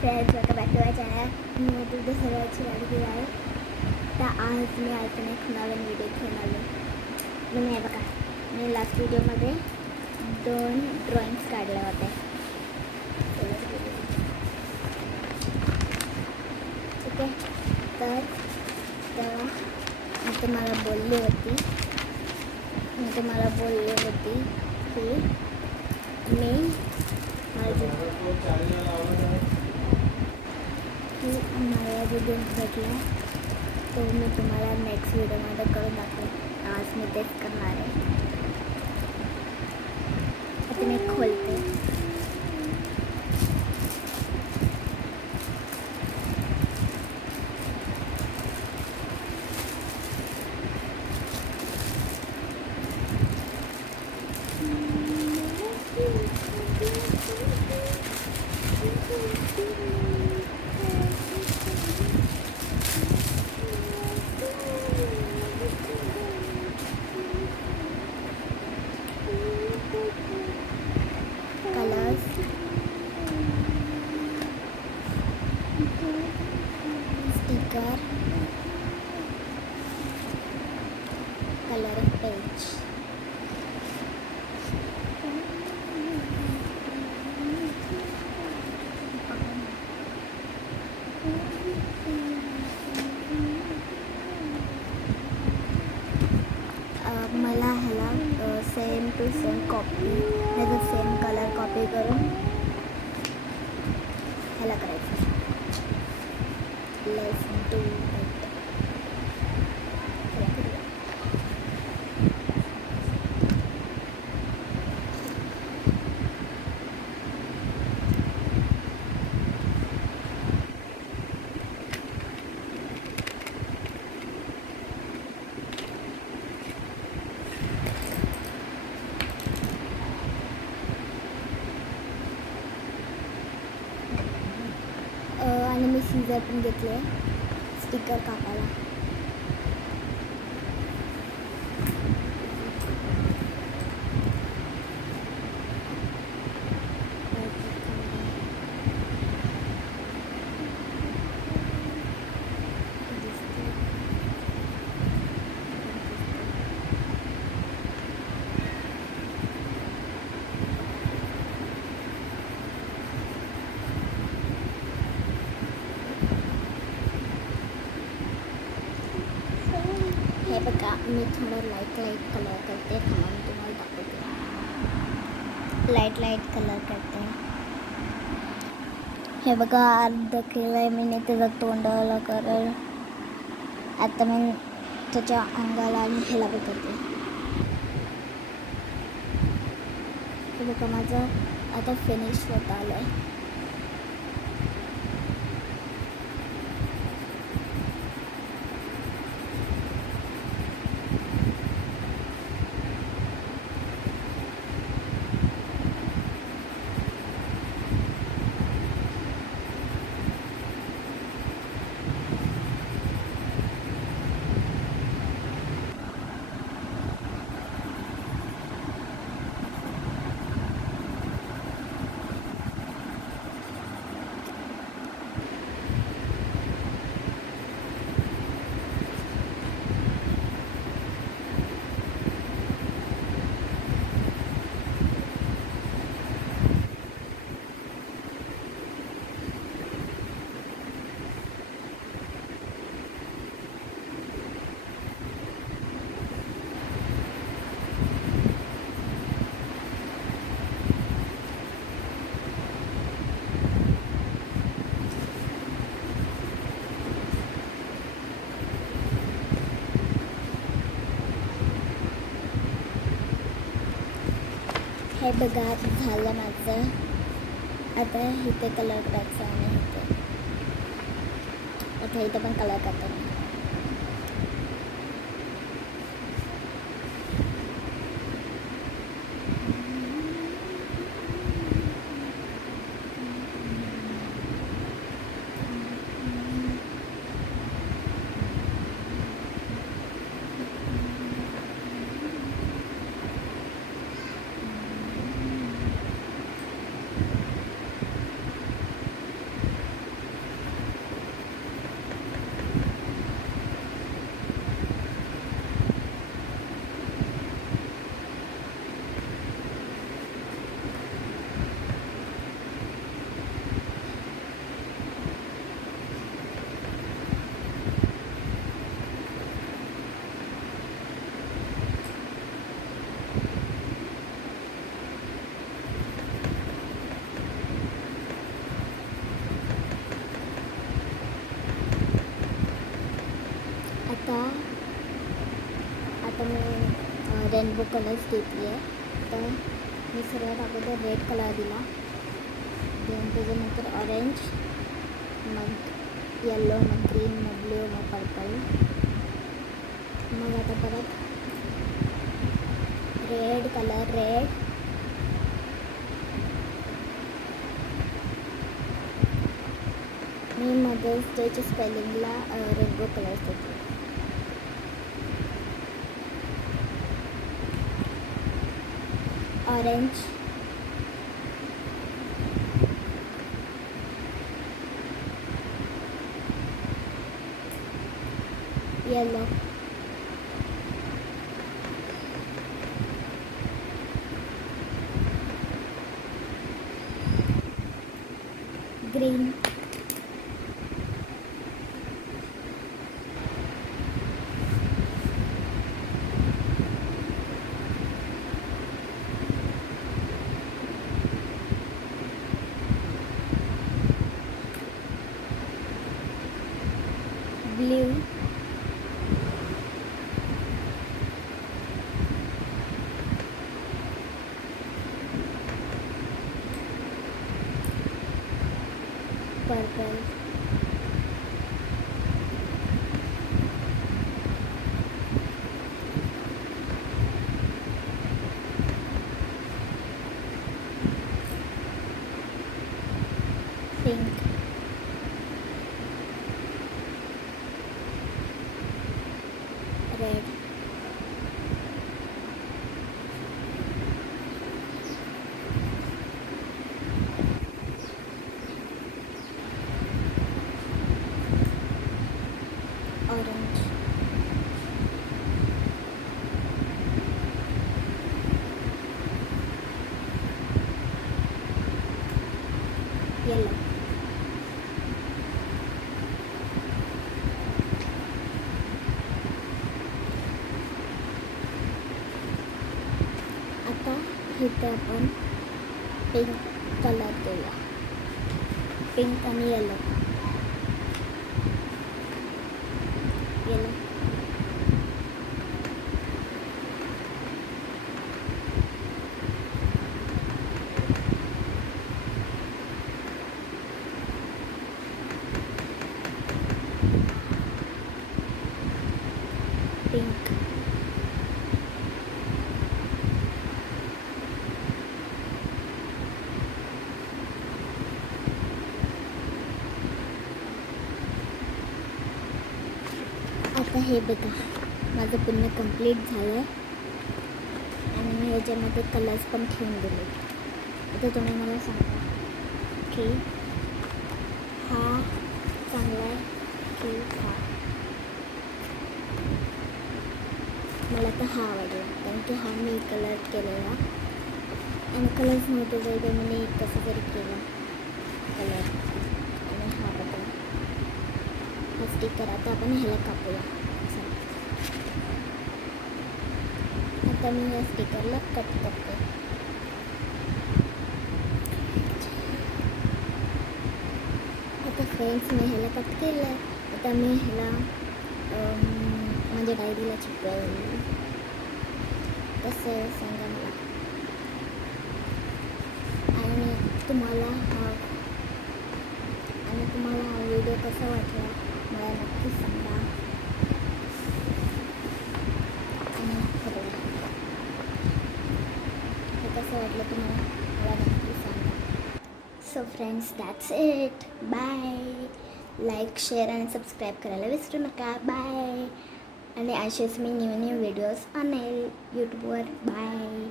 Friends, welcome back to my channel. मी तुझ्या सर्वांची लाडकी आहे. तर आज मी अजून एक नवीन व्हिडिओ घेऊन आलो. तुम्ही हे बघा, मी लास्ट व्हिडिओमध्ये 2 ड्रॉइंग्स काढल्या होत्या. ठीक आहे. तर तेव्हा मी तुम्हाला बोलली होती की मी मला जो गेम्स भेटला तो मी तुम्हाला नेक्स्ट व्हिडिओमध्ये करून दाखवेन. आज मी तेच करणार आहे. आता मी खोलते. स्टिकर, कलरिंग पेज, मला ह्याला सेम टू सेम कॉपी, त्याचा सेम कलर कॉपी करून ह्याला करायचं. Let's do it. आणि मी सीझर पण घेतले स्टिकर कापायला. हे बघा, मी थोडं लाईट कलर करते. थांबा, मी तुम्हाला दाखवते. लाईट कलर करते. हे बघा, अर्ध केलं आहे मी. त्याचा तोंडाला करेल. आता मी त्याच्या अंगाला आणि ह्याला बी करते. हे बघा, माझं आता फिनिश होत आलं आहे. हे बघा, झालं माझं. आता इथे कलर करायचं आणि इथे पण कलर करते मी. आता मी रेनबो कलर्स घेतली आहे. तर मी सर्वात अगोदर रेड कलर दिला, देन त्याच्यानंतर ऑरेंज, मग येल्लो, मग ग्रीन, मग ब्ल्यू, मग पर्पल. मग आता परत रेड कलर, रेड, मी मध्येच त्याच्या स्पेलिंगला रेनबो कलर्स देते. Orange, yellow, green, blue, purple, pink, red, orange, yellow. आता इथे आपण पिंक कलर देऊया, पिंक आणि येलो, येलो, पिंक, आता हे बघा माझं पूर्ण कंप्लीट झालं आहे आणि मी ह्याच्यामध्ये कलर्स पण ठेवून दिले. आता तुम्ही मला सांगा की हा चांगला आहे की हा. मला तर हा आवडला, कारण की हा मी कलर केलेला आणि कलर्स नव्हते जाईल तर मी कसं तरी केला कलर. आणि हा बघा हा स्टिकर. आता आपण ह्याला कापूया. आता मी या स्टिकरला कट करते. आता फ्रेंड्स मी ह्याला कट केलं आहे. आता मी ह्याला माझ्या डायरीला चिपकवलं. कसं सांगा मला. आणि तुम्हाला हा व्हिडिओ कसा वाटला मला नक्की सांगा. आणि हे कसं वाटलं तुम्हाला मला नक्की सांगा. So friends that's it. Bye. Like, share आणि सबस्क्राईब करायला विसरू नका. बाय. आणि असेच मी न्यू व्हिडिओज आणेल यूट्यूबवर. बाय.